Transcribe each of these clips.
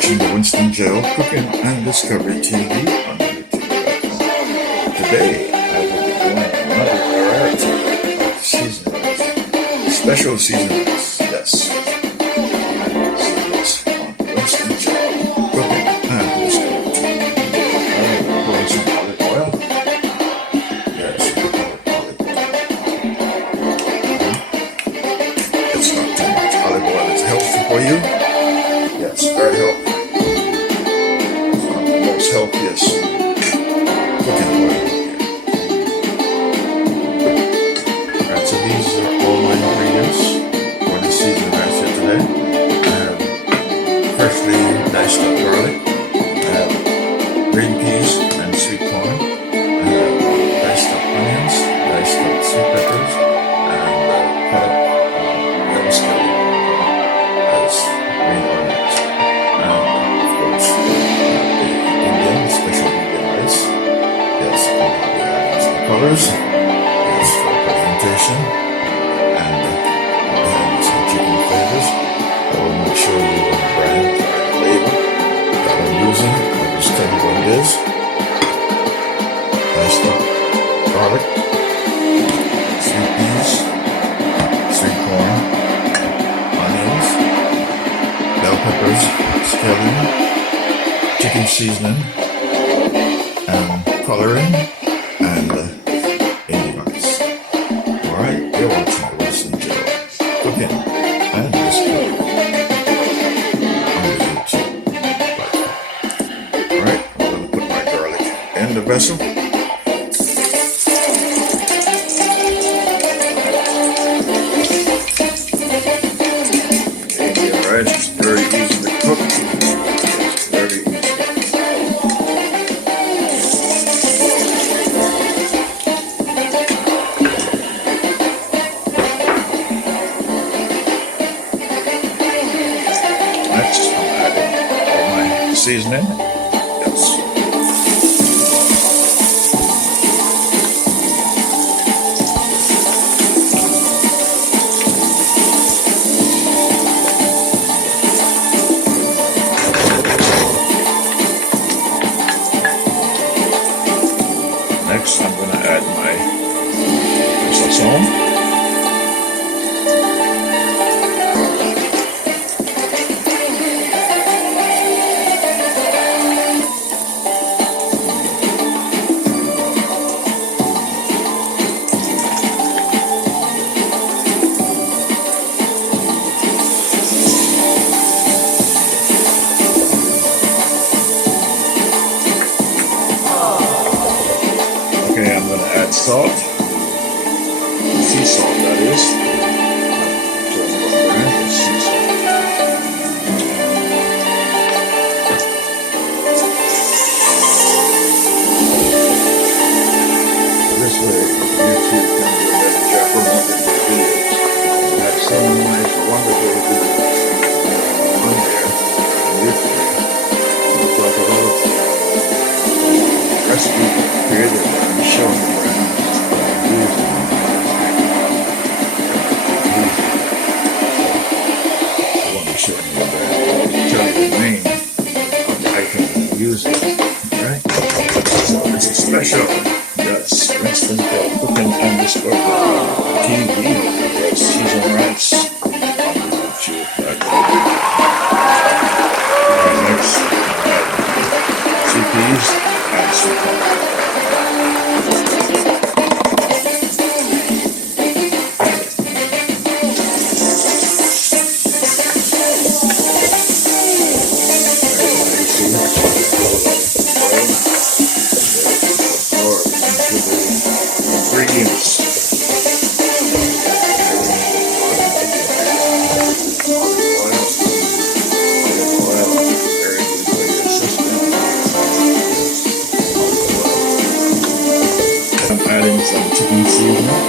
watching the Winston Joe Cooking and Discovery TV on YouTube. Today, I will be doing another variety of seasonings, special seasonings, yes. This on Winston Joe Cooking and Discovery TV. I will pour some olive oil. Yes, olive oil. It's not too much. Olive oil is healthy for you. Yes, very healthy. It's one of the most healthiest cooking oil here. Alright, so these are all my ingredients for the seasoning recipe today. I have freshly diced up garlic. I have green peas and sweet corn. I have diced up onions, diced up sweet peppers, and cut up yellow scallion as green onions. Colors, yes, for presentation, and I'll have some chicken flavors. I will make sure you the brand or flavor that I'm using. I'll just tell you what it is. Diced up garlic, sweet peas, sweet corn, onions, bell peppers, scallion, chicken seasoning, and coloring, and Indian rice. Alright, you're watching the Winston Joe Cooking and Discovery on the YouTube platform. Alright, I'm going to put my garlic in the vessel. Okay, Indian rice is very easy to cook. It's very easy. Next, I'm adding all my seasoning. Yes. Next, I'm going to add my sauce. Okay, I'm going to add salt, sea salt that is. So I'm going to brand with sea salt. This way, YouTube can do a better job promoting the videos. I have some nice, wonderful videos on there on YouTube. We talk a lot of recipe created and showing the brands that I'm using. I want to show you the brand. I'll tell you the name of the item I'm using. Alright? So this is special. Yes, Winston Joe Cooking and Discovery TV. Yes, seasoned rice on the YouTube platform. Alright, next, sweet peas and sweet corn. Ingredients. I'm adding some chicken seasoning.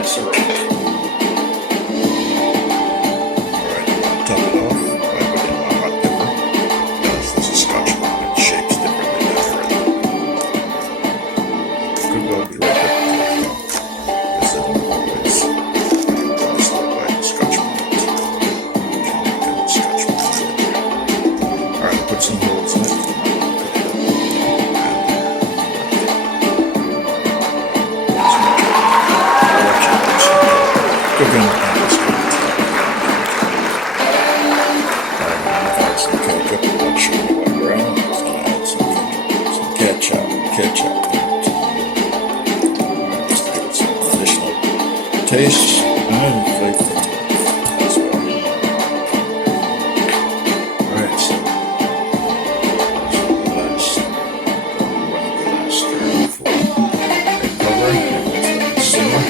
nice and thick. Alright, I'm going to top it off by putting my hot pepper. Because this is Scotch Bonnet, it shakes differently than further. Could well be right back. This doesn't always look like Scotch Bonnet. Scotch Bonnet. Alright, put some holes in it. Cooking on this one. Add some ketchup. Not sure what brown. I'm just gonna add some ketchup. Just to give it some additional taste and flavor as well. Alright, so last stir for cover and simmer.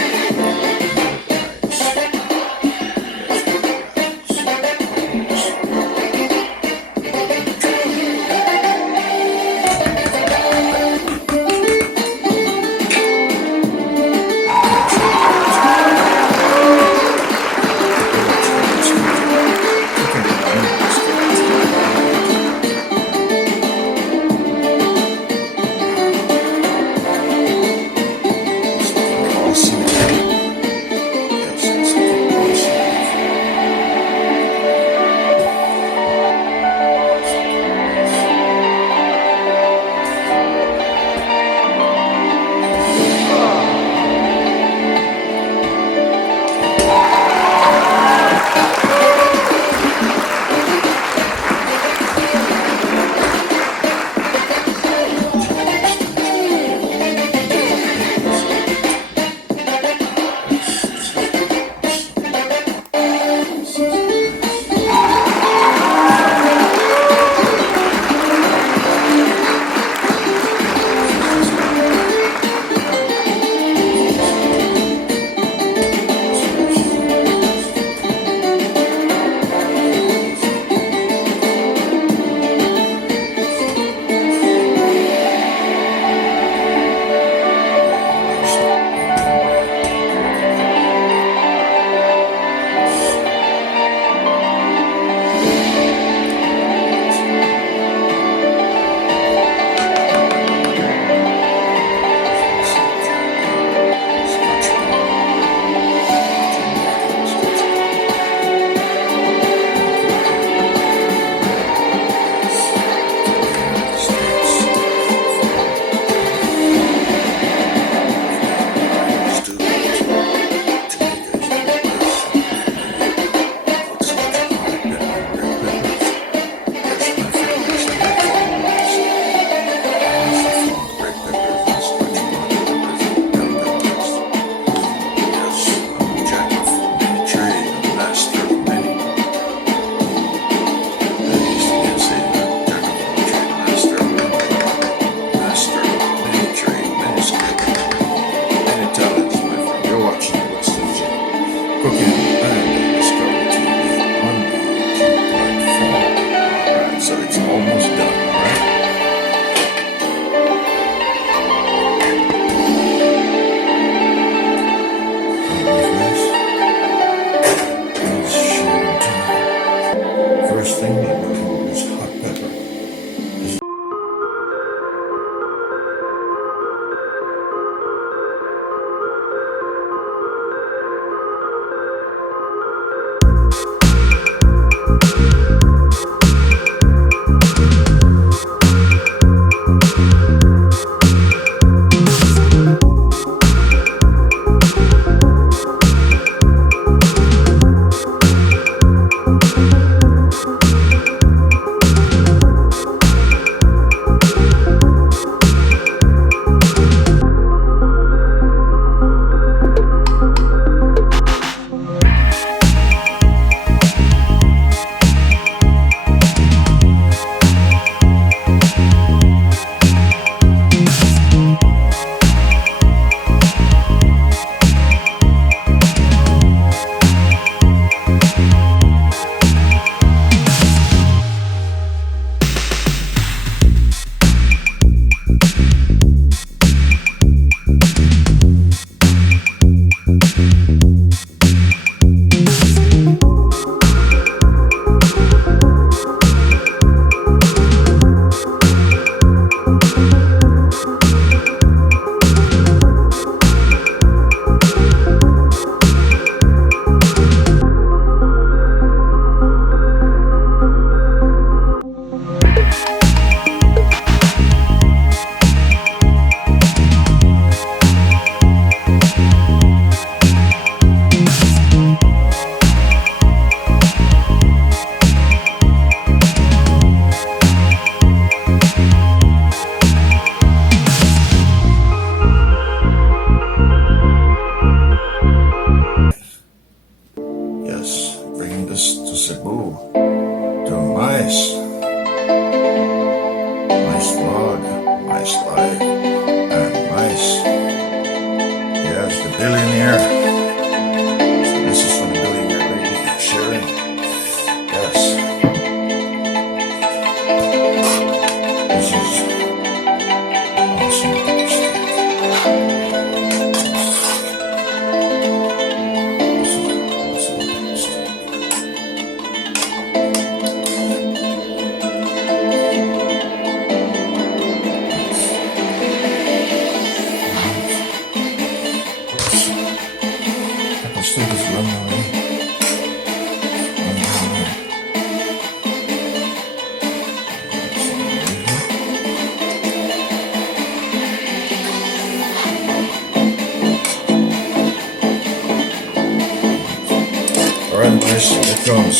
rice, and it comes.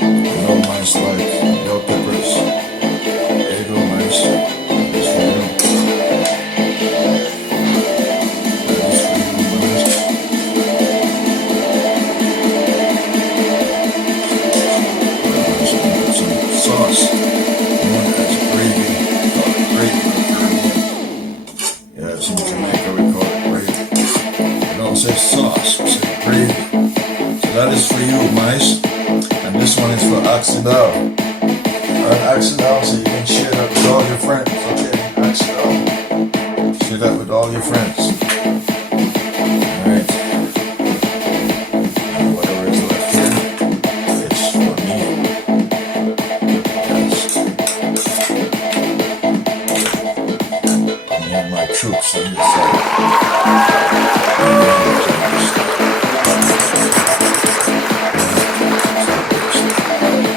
You know, mice like bell peppers. There you go, mice. That's for you. That's for you, mice. Some sauce. One has gravy. Gravy. Yeah, some Jamaica we call it gravy. We don't say sauce, we say gravy. So that is for you, mice. And this one is for Accidal. Alright, Accidal, so you can share that with all your friends. Okay, Accidal. Share that with all your friends. Alright. And whatever is left here, it's for me. Yes. Me and my troops on this side.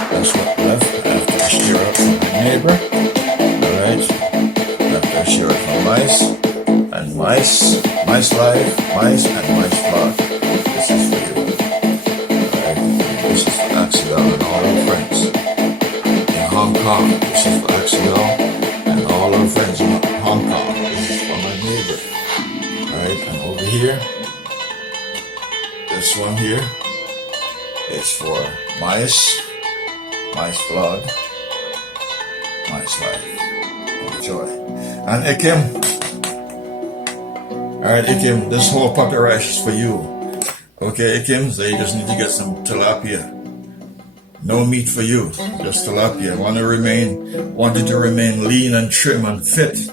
That's what left after I shear up from my neighbor. Alright. After I shear up from mice and mice life, mice and mice flock. This is for you. Alright. This is for Accidal and all our friends. In Hong Kong, this is for Accidal and all our friends in Hong Kong. This is for my neighbor. Alright, and over here, this one here is for mice vlog, mice life. Enjoy. And Ikim, alright Ikim, this whole pot of rice is for you. Okay Ikim, so you just need to get some tilapia. No meat for you, just tilapia. Wanted to remain lean and trim and fit.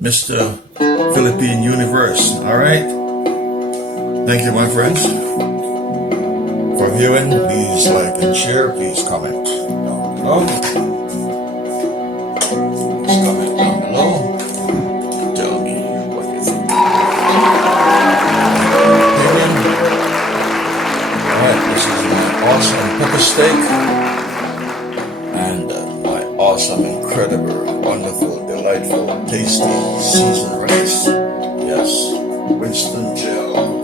Mr. Philippine Universe, alright? Thank you, my friends, for viewing. Please like and share. Please comment down below. Please comment down below. Tell me what you think. Alright, this is my awesome pepper steak and my awesome, incredible, wonderful, delightful, tasty seasoned rice. Yes, Winston gel.